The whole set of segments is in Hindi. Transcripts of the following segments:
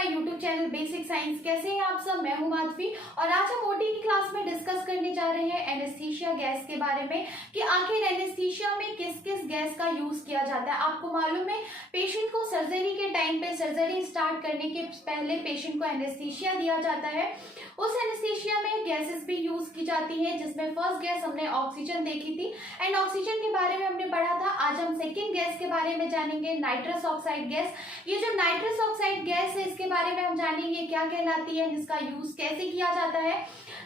My YouTube channel basic science. कैसे हैं आप सब? मैं हूं माधवी और आज हम ओटी की क्लास में डिस्कस करने जा रहे हैं एनेस्थीसिया गैस के बारे में कि आखिर एनेस्थीसिया में किस किस गैस का यूज किया जाता है। आपको मालूम है पेशेंट को सर्जरी के टाइम पे सर्जरी स्टार्ट करने के पहले पेशेंट को एनेस्थीसिया दिया जाता है। उस एनेस्थीसिया में गैसेस भी यूज की जाती है, जिसमें फर्स्ट गैस हमने ऑक्सीजन देखी थी एंड ऑक्सीजन के बारे में हमने पढ़ा था। आज हम सेकेंड गैस के बारे में जानेंगे, नाइट्रस ऑक्साइड गैस। ये जो नाइट्रस ऑक्साइड गैस है इसके बारे में हम जानेंगे क्या कहलाती है, जिसका यूज कैसे किया जाता है।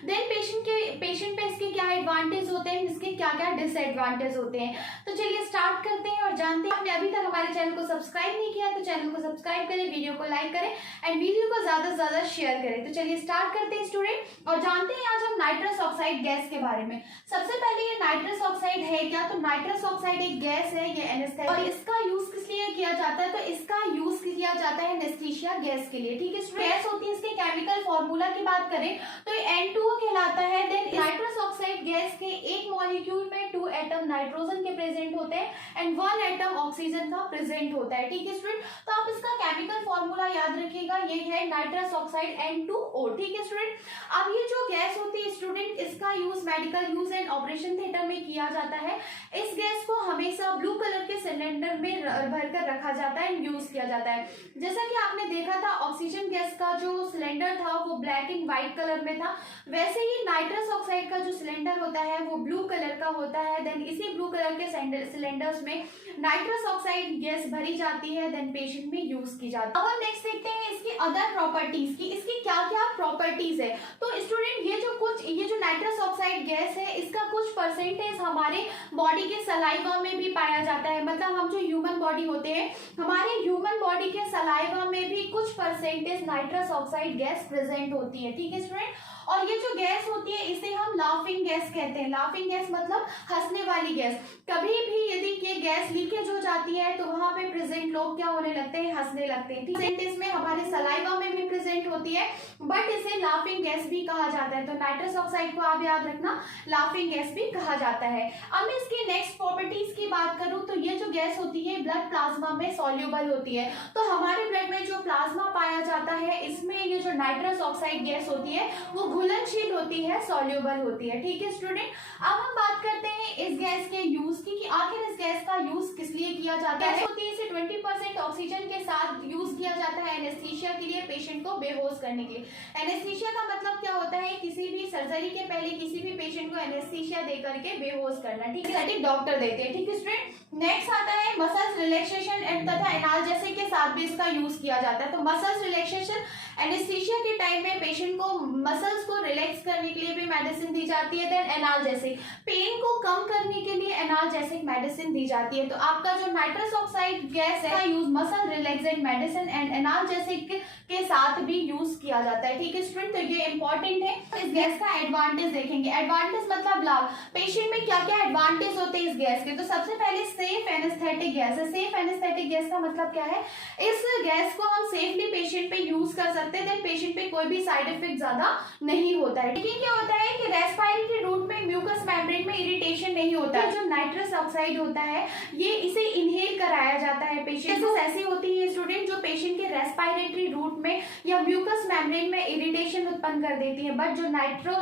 देन पेशेंट पे इसके क्या एडवांटेज होते हैं, इसके क्या क्या डिसएडवांटेज होते हैं। तो चलिए स्टार्ट करते हैं और जानते हैं। आपने अभी तक हमारे चैनल को सब्सक्राइब नहीं किया तो चैनल को सब्सक्राइब करें, वीडियो को लाइक करें एंड वीडियो को ज्यादा से ज्यादा शेयर करें। तो चलिए स्टार्ट करते हैं स्टूडेंट और जानते हैं आज हम नाइट्रस ऑक्साइड गैस के बारे में। सबसे पहले ये नाइट्रस ऑक्साइड है क्या? तो नाइट्रस ऑक्साइड एक गैस है, ये एनेस्थेटिक, और इसका यूज किस लिए किया जाता है? तो इसका यूज किया जाता है एनेस्थीसिया गैस के लिए। ठीक है स्टूडेंट, गैस होती है, इसके केमिकल फॉर्मूला की बात करें तो ये N2O कहलाता है। देन नाइट्रस ऑक्साइड गैस के एक मॉलिक्यूल में 2 एटम नाइट्रोजन के प्रेजेंट होते हैं एंड 1 एटम ऑक्सीजन का प्रेजेंट होता है। ठीक है स्टूडेंट, तो आप इसका केमिकल फॉर्मूला याद रखिएगा, ये है नाइट्रस ऑक्साइड N2O। ठीक है स्टूडेंट, अब ये जो गैस होती है स्टूडेंट, इसका use medical use and operation theatre में किया जाता है। इस गैस को हमेशा ब्लू कलर के सिलेंडर में भरकर रखा जाता है एंड यूज किया जाता है। जैसा कि आपने देखा था ऑक्सीजन गैस का जो सिलेंडर था वो ब्लैक एंड व्हाइट कलर में था, वैसे ही नाइट्रस ऑक्साइड का जो सिलेंडर होता है वो ब्लू कलर का होता है। देन इसी ब्लू कलर के सिलेंडर्स में नाइट्रस ऑक्साइड गैस भरी जाती है, देन पेशेंट में यूज की जाती है। अब हम नेक्स्ट देखते हैं इसकी अदर प्रॉपर्टीज की, इसकी क्या क्या प्रॉपर्टीज है। तो स्टूडेंट ये जो नाइट्रस ऑक्साइड गैस है इसका कुछ परसेंटेज हमारे बॉडी के सलाइवा में भी पाया जाता है। मतलब हम जो ह्यूमन बॉडी होते हैं, हमारे ह्यूमन बॉडी के सलाइवा में भी कुछ percentage nitrous oxide gas present होती है। ठीक है स्टूडेंट, और ये जो गैस होती है इसे हम लाफिंग गैस कहते हैं। लाफिंग गैस मतलब हंसने वाली गैस। कभी भी यदि ये गैस लीकेज हो जाती है तो वहां पे प्रेजेंट लोग क्या होने लगते हैं, हंसने लगते हैं। ठीक है, इसमें हमारे सलाइवा में भी प्रेजेंट होती है बट इसे लाफिंग गैस भी कहा जाता है। तो नाइट्रस ऑक्साइड को आप याद रखना, लाफिंग गैस भी कहा जाता है। अब मैं इसकी नेक्स्ट प्रॉपर्टीज की बात करूं तो ये जो गैस होती है ब्लड प्लाज्मा में सॉल्युबल होती है। तो हमारे ब्लड में जो प्लाज्मा पाया जाता है इसमें ये जो नाइट्रस ऑक्साइड गैस होती है वो घुलनशील होती है, सॉल्युबल होती है। ठीक है स्टूडेंट, अब हम बात करते हैं इस गैस के यूज की कि आखिर इस गैस का यूज किस लिए किया जाता है। होती है इसे 20% ऑक्सीजन के साथ यूज किया जाता है एनेस्थीसिया के लिए, पेशेंट को बेहोश करने के लिए। एनेस्थीसिया का मतलब क्या होता है, किसी भी सर्जरी के पहले किसी भी पेशेंट को एनेस्थीसिया दे करके बेहोश करना। ठीक है, डॉक्टर देते हैं। ठीक है स्टूडेंट, नेक्स्ट आता है मसल्स रिलैक्सेशन एंड तथा एनाल्जेसिक के साथ भी इसका यूज किया जाता है। तो मसल्स रिलैक्सेशन, एनेस्थीसिया के टाइम में पेशेंट को मसल्स को रिलैक्स करने के लिए भी मेडिसिन दी जाती है। देन एनाल्जेसिक, पेन को कम करने के लिए एनाल्जेसिक मेडिसिन दी जाती है। तो आपका जो नाइट्रस ऑक्साइड गैस है use muscle relaxant medicine and analgesic के साथ भी यूज किया जाता है। ठीक है स्टूडेंट, तो ये इंपॉर्टेंट है। इस गैस का एडवांटेज देखेंगे। एडवांटेज मतलब लाभ, पेशेंट में क्या क्या एडवांटेज होते हैं इस गैस के। तो सबसे पहले सेफ एनेस्थेटिक गैस है। सेफ एनेस्थेटिक गैस का मतलब क्या है, इस गैस को हम सेफली पेशेंट पे यूज कर सकते हैं। देन पेशेंट पे कोई भी साइड इफेक्ट ज्यादा नहीं होता है। लेकिन क्या होता है कि रेस्पिरेटरी रूट में म्यूकस मेम्ब्रेन में इरिटेशन नहीं होता है। जो नाइट्रस ऑक्साइड होता है ये इसे इनहेल कराया जाता है पेशेंट को। ऐसी होती है स्टूडेंट जो पेशेंट के रेस्पिरेटरी रूट में या म्यूकस मेम्ब्रेन में इरिटेशन उत्पन्न कर देती है। बट जो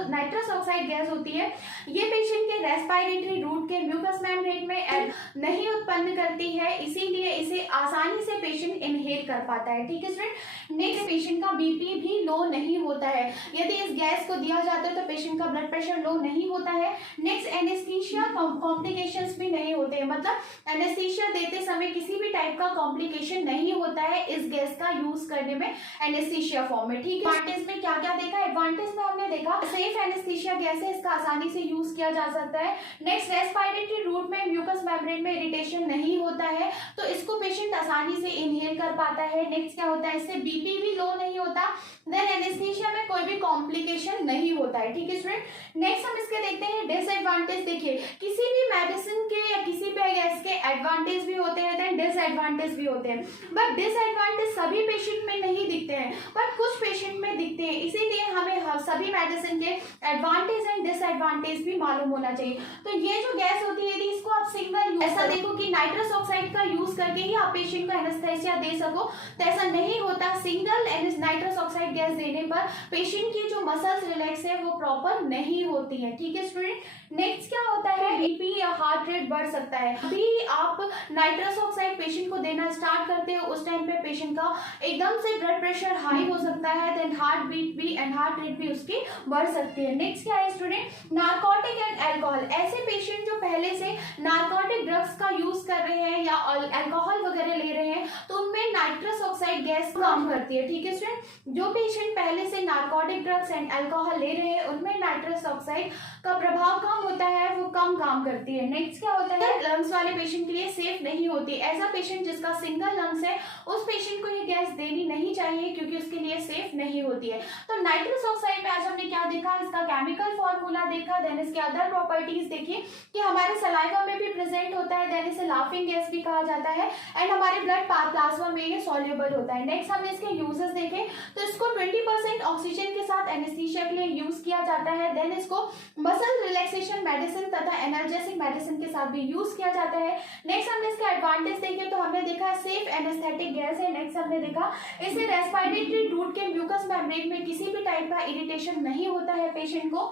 नाइट्रस ऑक्साइड गैस होती है ये पेशेंट के रेस्पिरेटरी रूट के म्यूकस मेम्ब्रेन में नहीं उत्पन्न करती है, इसीलिए इसे आसानी से पेशेंट इनहेल कर पाता है। ठीक है स्टूडेंट, नेक्स्ट पेशेंट का बीपी भी लो नहीं होता है। यदि इस गैस को दिया जाता है तो पेशेंट का ब्लड प्रेशर लो नहीं होता है। नेक्स्ट एनेस्थीसिया कॉम्प्लिकेशंस भी नहीं होते हैं, मतलब एनेस्थीसिया देते समय किसी भी टाइप का कॉम्प्लिकेशन नहीं होता है इस गैस का यूज करने में एनेस्थीसिया फॉर्म में। ठीक है, एडवांटेज में क्या क्या देखा, एडवांटेज में हमने देखा सेफ एनेस्थीसिया गैस है, इसका आसानी से यूज किया जा सकता है। नेक्स्ट रेस्पिरेटरी रूट में म्यूकस मेम्ब्रेन में इरिटेशन नहीं होता है तो इसको पेशेंट आसानी से इनहेल कर पाता है। नेक्स्ट क्या होता है, इससे बीपी भी लो नहीं होता। देन एनेस्थीसिया में कोई भी कॉम्प्लिकेशन नहीं होता है। ठीक है स्टूडेंट, नेक्स्ट हम इसके देखते हैं डिसएडवांटेज। देखिए किसी भी मेडिसिन के या किसी भी गैस के एडवांटेज भी होते हैं देन डिसएडवांटेज भी होते हैं, बट डिसएडवांटेज सभी पेशेंट में नहीं दिखते हैं बट कुछ पेशेंट में दिखते हैं, इसीलिए हमें सभी मेडिसिन के एडवांटेज एंड डिसएडवांटेज भी मालूम होना चाहिए। तो ये जो गैस होती है यदि इसको आप सिंगल ऐसा देखो कि नाइट्रस ऑक्साइड का यूज करके ही आप पेशेंट को एनेस्थेसिया दे सको, तो ऐसा नहीं होता। सिंगल नाइट्रस ऑक्साइड गैस देने पर पेशेंट की जो मसल्स रिलैक्स है वो प्रॉपर नहीं होती है। ठीक है स्टूडेंट, नेक्स्ट क्या होता है, बीपी या हार्ट रेट बढ़ सकता है। अभी आप नाइट्रस ऑक्साइड पेशेंट को देना स्टार्ट करते हो उस टाइम पे पेशेंट का एकदम से ब्लड प्रेशर हाई हो सकता है, देन हार्ट बीट भी एंड हार्ट रेट भी उसकी बढ़ सकती है। नेक्स्ट क्या है स्टूडेंट, नार्कोटिक एंड अल्कोहल। ऐसे पेशेंट जो पहले से नार्कोटिक ड्रग्स का यूज कर रहे हैं या अल्कोहल वगैरह ले रहे हैं तो उनमें नाइट्रस ऑक्साइड गैस काम करती है। ठीक है स्टूडेंट, जो पेशेंट पहले से नार्कोटिक ड्रग्स एंड अल्कोहल ले रहे हैं उनमें नाइट्रस ऑक्साइड का प्रभाव कम होता है, वो कम काम करती है। नेक्स्ट क्या होता है, लंग्स वाले पेशेंट के लिए सेफ नहीं होती। ऐसा पेशेंट जिसका सिंगल लंग्स है उस पेशेंट को ये गैस देनी नहीं चाहिए क्योंकि उसके लिए सेफ नहीं होती है। तो नाइट्रस ऑक्साइड में आज हमने क्या देखा, इसका केमिकल फॉर्मूला देखा, देन इसके अदर प्रॉपर्टीज देखी कि हमारे सलाइवा में भी प्रेजेंट होता है, देन इसे लाफिंग गैस भी कहा जाता है एंड हमारे ब्लड प्लाज्मा में ये सॉल्युबल होता है। नेक्स्ट हमने इसके यूजेस देखे, तो इसको 20% ऑक्सीजन के साथ एनेस्थीसिया के लिए यूज किया जाता है, देन इसको मसल रिलैक्सेशन मेडिसिन तथा एनर्जेटिक मेडिसिन के साथ भी यूज किया जाता है। नेक्स्ट हमने इसके एडवांटेज देखे, तो हमने देखा सेफ एनेस्थेटिक गैस है। नेक्स्ट हमने देखा इसे रेस्पिरेटरी रूट के म्यूकस मेम्ब्रेन में किसी भी टाइप का इरिटेशन नहीं होता है पेशेंट को,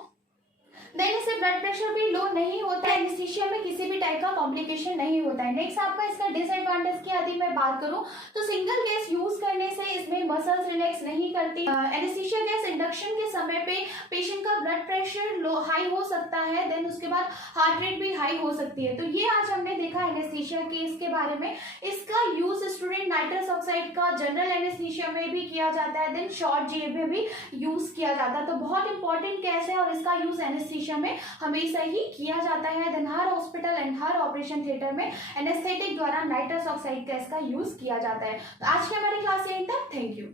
देन इससे ब्लड प्रेशर भी लो नहीं होता है, एनेस्थीसिया में किसी भी टाइप का कॉम्प्लिकेशन नहीं होता है। नेक्स्ट आपका इसका डिसएडवांटेज की यदि मैं बात करूं तो सिंगल गैस यूज करने से इसमें मसल्स रिलैक्स नहीं करती। एनेस्थीसिया गैस इंडक्शन के समय पे पेशेंट का ब्लड प्रेशर लो हाई हो सकता है, देन उसके बाद हार्ट रेट भी हाई हो सकती है। तो ये आज हमने देखा एनेस्थीसिया के इसके बारे में। इसका यूज स्टूडेंट नाइट्रस ऑक्साइड का जनरल एनेस्थीसिया में भी किया जाता है, देन शॉर्ट जे में भी यूज किया जाता है। तो बहुत इंपॉर्टेंट गैस है और इसका यूज एनेस्थीसिया में हमेशा ही किया जाता है। देन हर हॉस्पिटल एंड हर ऑपरेशन थिएटर में एनेस्थेटिक द्वारा नाइट्रस ऑक्साइड गैस का यूज किया जाता है। तो आज की हमारी क्लास यहीं तक, थैंक यू।